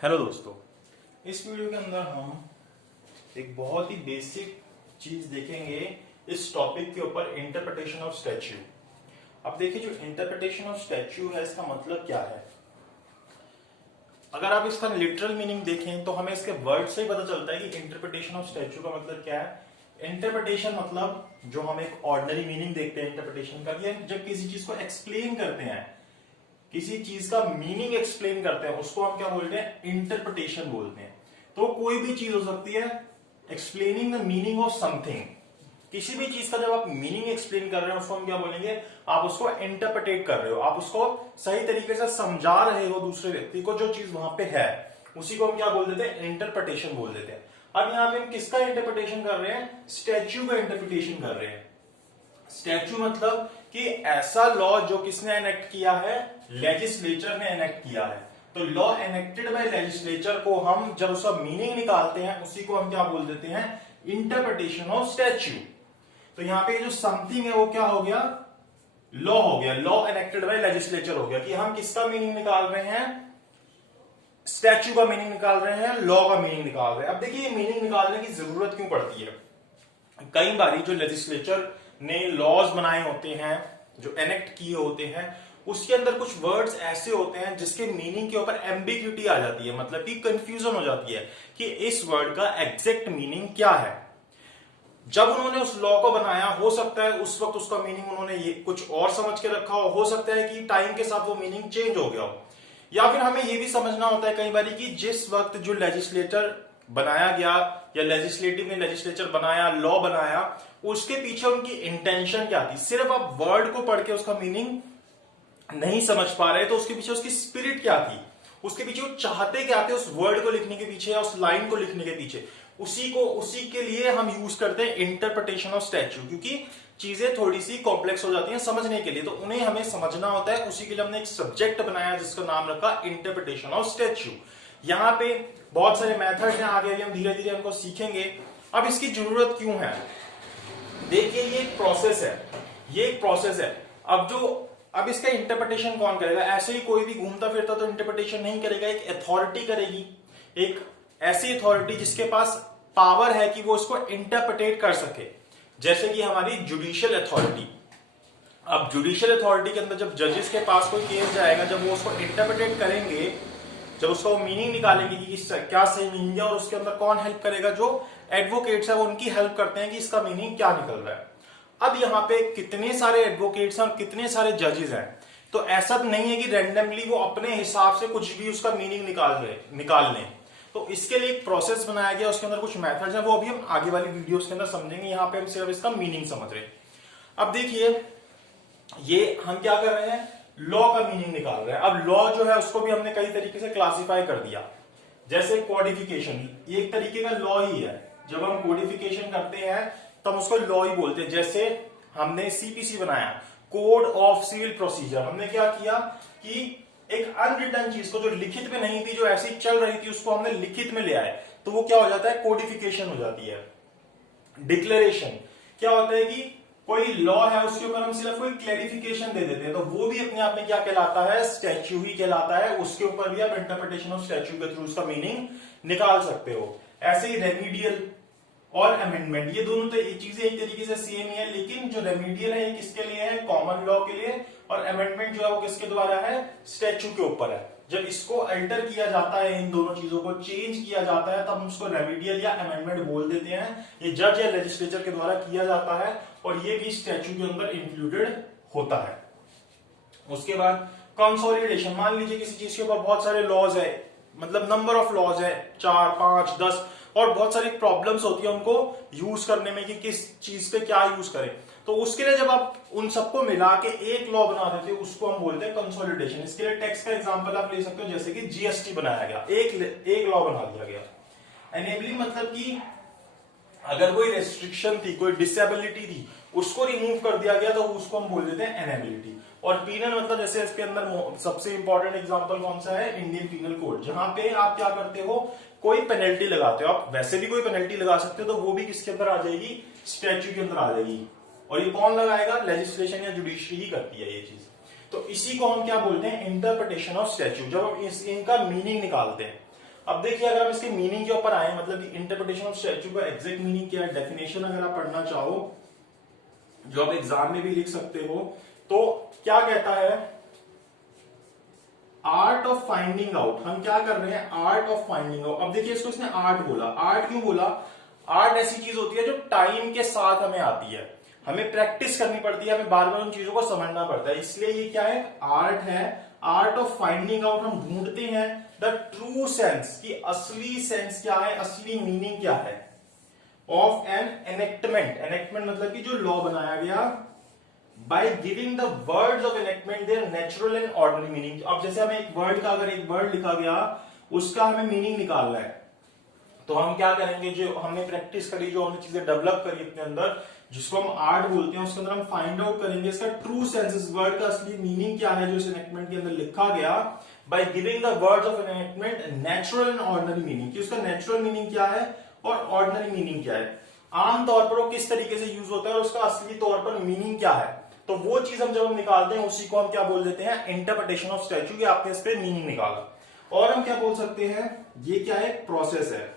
Hello दोस्तों, इस video के अंदर हम एक बहुत ही बेसिक चीज देखेंगे इस टॉपिक के ऊपर, इंटरप्रिटेशन ऑफ स्टैच्यू। अब देखिए, जो इंटरप्रिटेशन ऑफ स्टैच्यू है इसका मतलब क्या है। अगर आप इसका लिटरल मीनिंग देखें तो हमें इसके वर्ड से ही पता चलता है कि इंटरप्रिटेशन ऑफ स्टैच्यू का मतलब क्या है। इंटरप्रिटेशन मतलब जो हम एक ऑर्डिनरी मीनिंग देखते हैं इंटरप्रिटेशन का, ये जब किसी चीज को एक्सप्लेन करते हैं, किसी चीज का मीनिंग एक्सप्लेन करते हैं, उसको हम क्या बोलते हैं, इंटरप्रिटेशन बोलते हैं। तो कोई भी चीज हो सकती है, explaining the meaning of something. किसी भी चीज का जब आप मीनिंग एक्सप्लेन कर रहे हैं उसको हम क्या बोलेंगे, आप उसको इंटरप्रिटेट कर रहे हो, आप उसको सही तरीके से समझा रहे हो दूसरे व्यक्ति को, जो चीज वहां पे है उसी को हम क्या बोल देते हैं, इंटरप्रिटेशन बोल देते हैं। अब यहाँ पे हम किसका इंटरप्रिटेशन कर रहे हैं, स्टैच्यू का इंटरप्रिटेशन कर रहे हैं। स्टैच्यू मतलब कि ऐसा लॉ जो किसने एनेक्ट किया है, लेजिस्लेचर ने एनेक्ट किया है। तो लॉ एनेक्टेड बाय लेजिस्लेचर को हम जब उसका मीनिंग निकालते हैं उसी को हम क्या बोल देते हैं, इंटरप्रिटेशन ऑफ स्टैच्यू। तो यहां पे जो समथिंग है वो क्या हो गया, लॉ हो गया, लॉ एनेक्टेड बाय लेजिस्लेचर हो गया कि हम किसका मीनिंग निकाल रहे हैं, स्टैच्यू का मीनिंग निकाल रहे हैं, लॉ का मीनिंग निकाल रहे हैं। अब देखिए, मीनिंग निकालने की जरूरत क्यों पड़ती है। कई बार जो लेजिस्लेचर ने लॉज बनाए होते हैं, जो एनेक्ट किए होते हैं, उसके अंदर कुछ वर्ड्स ऐसे होते हैं जिसके मीनिंग के ऊपर एम्बिग्यूटी आ जाती है, मतलब कि कंफ्यूजन हो जाती है कि इस वर्ड का एग्जैक्ट मीनिंग क्या है। जब उन्होंने उस लॉ को बनाया, हो सकता है उस वक्त उसका मीनिंग उन्होंने ये कुछ और समझ के रखा हो सकता है कि टाइम के साथ वो मीनिंग चेंज हो गया हो, या फिर हमें ये भी समझना होता है कई बार कि जिस वक्त जो लेजिस्लेटर बनाया गया या लेजिस्लेटिव ने लेजिस्लेचर बनाया, लॉ बनाया, उसके पीछे उनकी इंटेंशन क्या थी। सिर्फ आप वर्ड को पढ़ के उसका मीनिंग नहीं समझ पा रहे तो उसके पीछे उसकी स्पिरिट क्या थी, उसके पीछे वो चाहते क्या थे, उस वर्ड को लिखने के पीछे या उस लाइन को लिखने के पीछे, उसी के लिए हम यूज करते हैं इंटरप्रिटेशन ऑफ स्टैच्यू। क्योंकि चीजें थोड़ी सी कॉम्प्लेक्स हो जाती हैं समझने के लिए, तो उन्हें हमें समझना होता है। उसी के लिए हमने एक सब्जेक्ट बनाया जिसका नाम रखा इंटरप्रिटेशन ऑफ स्टैच्यू। यहाँ पे बहुत सारे मेथड हैं, आगे हम धीरे धीरे उनको सीखेंगे। अब इसकी जरूरत क्यों है, देखिए ये एक प्रोसेस है, ये एक प्रोसेस है। अब इसका इंटरप्रिटेशन कौन करेगा, ऐसे ही कोई भी घूमता फिरता तो इंटरप्रिटेशन नहीं करेगा, एक अथॉरिटी करेगी, एक ऐसी अथॉरिटी जिसके पास पावर है कि वो इसको इंटरप्रिटेट कर सके, जैसे कि हमारी जुडिशियल अथॉरिटी। अब जुडिशियल अथॉरिटी के अंदर जब जजेस के पास कोई केस जाएगा, जब वो उसको इंटरप्रिटेट करेंगे, जब उसका वो मीनिंग निकालेंगे कि क्या सही मीनिंग है, और उसके अंदर कौन हेल्प करेगा, जो एडवोकेट्स है वो उनकी हेल्प करते हैं कि इसका मीनिंग क्या निकल रहा है। अब यहाँ पे कितने सारे एडवोकेट्स हैं और कितने सारे जजेस हैं, तो ऐसा नहीं है कि रैंडमली वो अपने हिसाब से कुछ भी उसका मीनिंग निकाल लें। तो इसके लिए एक प्रोसेस बनाया गया, उसके अंदर कुछ मेथड्स हैं, वो अभी हम आगे वाली वीडियोस के अंदर समझेंगे। यहाँ पे हम सिर्फ इसका मीनिंग समझ रहे हैं। अब देखिए, ये हम क्या कर रहे हैं, लॉ का मीनिंग निकाल रहे हैं। अब लॉ जो है उसको भी हमने कई तरीके से क्लासिफाई कर दिया, जैसे कोडिफिकेशन, ये एक तरीके का लॉ ही है। जब हम कोडिफिकेशन करते हैं तब उसको लॉ ही बोलते हैं। जैसे हमने सीपीसी बनाया, कोड ऑफ सिविल प्रोसीजर, हमने क्या किया कि एक अनरिटन चीज को, जो लिखित में नहीं थी, जो ऐसी चल रही थी, उसको हमने लिखित में ले आए, तो वो क्या हो जाता है, कोडिफिकेशन हो जाती है। डिक्लेरेशन क्या होता है कि कोई लॉ है उसके ऊपर हम सिर्फ कोई क्लैरिफिकेशन दे देते हैं, तो वो भी अपने आप में क्या कहलाता है, स्टैच्यू ही कहलाता है। उसके ऊपर भी आप इंटरप्रिटेशन ऑफ स्टैच्यू के थ्रू उसका मीनिंग निकाल सकते हो। ऐसे ही रेमिडियल और अमेंडमेंट, ये दोनों तो चीजें एक तरीके से सेम ही है, लेकिन जो रेमिडियल है ये किसके लिए है, कॉमन लॉ के लिए, और अमेंडमेंट जो है वो किसके द्वारा है, स्टैच्यू के ऊपर है। जब इसको अल्टर किया जाता है, इन दोनों चीजों को चेंज किया जाता है, तब हम उसको रेमिडियल या अमेंडमेंट बोल देते हैं। ये जज या लेजिस्लेचर के द्वारा किया जाता है और ये भी स्टैच्यू के अंदर इंक्लूडेड होता है। उसके बाद कंसोलिडेशन, मान लीजिए किसी चीज के ऊपर बहुत सारे लॉज है, मतलब नंबर ऑफ लॉज है, 4, 5, 10, और बहुत सारी प्रॉब्लम्स होती है उनको यूज करने में कि किस चीज पे क्या यूज करें। तो उसके लिए जब आप उन सबको मिला के एक लॉ बना देते हो, उसको हम बोलते हैं कंसोलिडेशन। इसके लिए टैक्स का एग्जांपल आप ले सकते हो, जैसे कि जीएसटी बनाया गया, एक लॉ बना दिया गया। एनेबलिंग मतलब कि अगर कोई रेस्ट्रिक्शन थी, कोई डिसेबिलिटी थी, उसको रिमूव कर दिया गया, तो उसको हम बोल देते हैं एनेबिलिटी। और पीनल मतलब, जैसे इसके अंदर सबसे इंपॉर्टेंट एग्जांपल कौन सा है, इंडियन पीनल कोड, जहां पे आप क्या करते हो, कोई पेनल्टी लगाते हो। आप वैसे भी कोई पेनल्टी लगा सकते हो, तो वो भी किसके अंदर आ जाएगी, स्टैच्यू के अंदर आ जाएगी। और ये कौन लगाएगा, लेजिस्लेशन या जुडिशरी ही करती है ये चीज। तो इसी को हम क्या बोलते हैं, इंटरप्रिटेशन ऑफ स्टैच्यू, जब हम इनका मीनिंग निकालते हैं। अब देखिए अगर हम इसके मीनिंग के ऊपर आए, मतलब कि इंटरप्रिटेशन ऑफ स्टैच्यू का एग्जैक्ट मीनिंग क्या है, डेफिनेशन अगर आप पढ़ना चाहो जो आप एग्जाम में भी लिख सकते हो, तो क्या कहता है, आर्ट ऑफ फाइंडिंग आउट। हम क्या कर रहे हैं, आर्ट ऑफ फाइंडिंग आउट। अब देखिए इसको इसने आर्ट बोला, आर्ट क्यों बोला, आर्ट ऐसी चीज होती है जो टाइम के साथ हमें आती है, हमें प्रैक्टिस करनी पड़ती है, हमें बार बार उन चीजों को समझना पड़ता है, इसलिए ये क्या है, आर्ट है। आर्ट ऑफ फाइंडिंग आउट, हम ढूंढते हैं द ट्रू सेंस, की असली सेंस क्या है, असली मीनिंग क्या है, ऑफ एन एनेक्टमेंट। एनेक्टमेंट मतलब कि जो लॉ बनाया गया, by giving the words of enactment their natural and ordinary meaning। अब जैसे हमें एक वर्ड का, अगर एक वर्ड लिखा गया उसका हमें मीनिंग निकालना है, तो हम क्या करेंगे, जो हमने प्रैक्टिस करी, जो हमने चीजें डेवलप करी अपने अंदर, जिसको हम आर्ट बोलते हैं, उसके अंदर हम फाइंड आउट करेंगे इसका ट्रू सेंस, इस वर्ड का असली मीनिंग क्या है जो इस एनेक्टमेंट के अंदर लिखा गया, by giving the words of enactment natural and ordinary meaning, कि उसका नेचुरल मीनिंग क्या है और ऑर्डिनरी मीनिंग क्या है, आमतौर पर वो किस तरीके से यूज होता है और उसका असली तौर पर मीनिंग क्या है। तो वो चीज हम जब हम निकालते हैं उसी को हम क्या बोल देते हैं, इंटरप्रिटेशन ऑफ स्टैच्यू, कि आपने इस पे मीनिंग निकाला। और हम क्या बोल सकते हैं, ये क्या है, प्रोसेस है।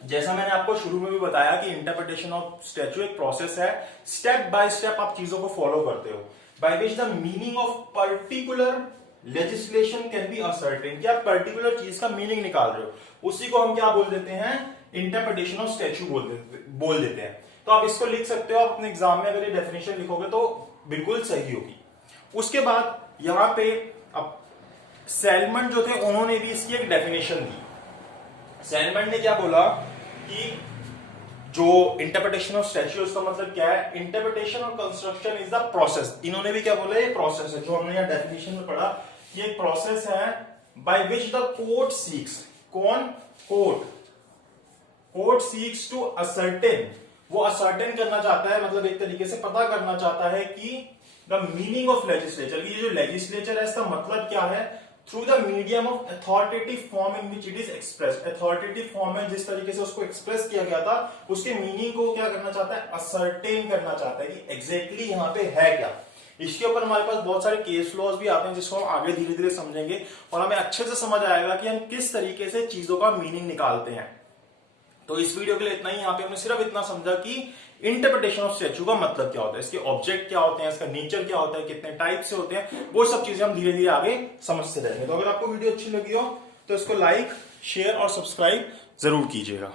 जैसा मैंने आपको शुरू में भी बताया कि इंटरप्रिटेशन ऑफ स्टैच्यू एक प्रोसेस है, स्टेप बाय स्टेप आप चीजों को फॉलो करते हो, bye which the meaning of particular legislation can be ascertain, कि आप पर्टिकुलर चीज का मीनिंग निकाल रहे हो, उसी को हम क्या बोल देते हैं, इंटरप्रिटेशन ऑफ स्टैच्यू बोल देते हैं। तो आप इसको लिख सकते हो, आप अपने एग्जाम में अगर ये डेफिनेशन लिखोगे तो बिल्कुल सही होगी। उसके बाद यहां पे अब सेलमन जो थे उन्होंने भी इसकी एक डेफिनेशन दी। सेलमन ने क्या बोला कि जो इंटरप्रिटेशन ऑफ स्टैच्यू, उसका मतलब क्या है, इंटरप्रिटेशन और कंस्ट्रक्शन इज द प्रोसेस। इन्होंने भी क्या बोला, ये प्रोसेस है, जो हमने यहाँ डेफिनेशन में पढ़ा, ये एक प्रोसेस है by which the court seeks, कौन, कोर्ट सीक्स टू असर्टेन, वो असर्टेन करना चाहता है, मतलब एक तरीके से पता करना चाहता है कि द मीनिंग ऑफ लेजिस्लेचर, ये जो लेजिस्लेचर है इसका मतलब क्या है, through the medium of authoritative form in which it is express. Authoritative form में जिस तरीके से उसको एक्सप्रेस किया गया था, उसके मीनिंग को क्या करना चाहता है, असर्टेन करना चाहता है कि एग्जैक्टली यहां पे है क्या। इसके ऊपर हमारे पास बहुत सारे केस लॉज भी आते हैं जिसको हम आगे धीरे धीरे समझेंगे और हमें अच्छे से समझ आएगा कि हम किस तरीके से चीजों का मीनिंग निकालते हैं। तो इस वीडियो के लिए इतना ही। यहाँ पे हमने सिर्फ इतना समझा कि इंटरप्रिटेशन ऑफ स्टैच्यू का मतलब क्या होता है, इसके ऑब्जेक्ट क्या होते हैं, इसका नेचर क्या होता है, कितने टाइप से होते हैं, वो सब चीजें हम धीरे धीरे आगे समझते रहेंगे। तो अगर आपको वीडियो अच्छी लगी हो तो इसको लाइक, शेयर और सब्सक्राइब जरूर कीजिएगा।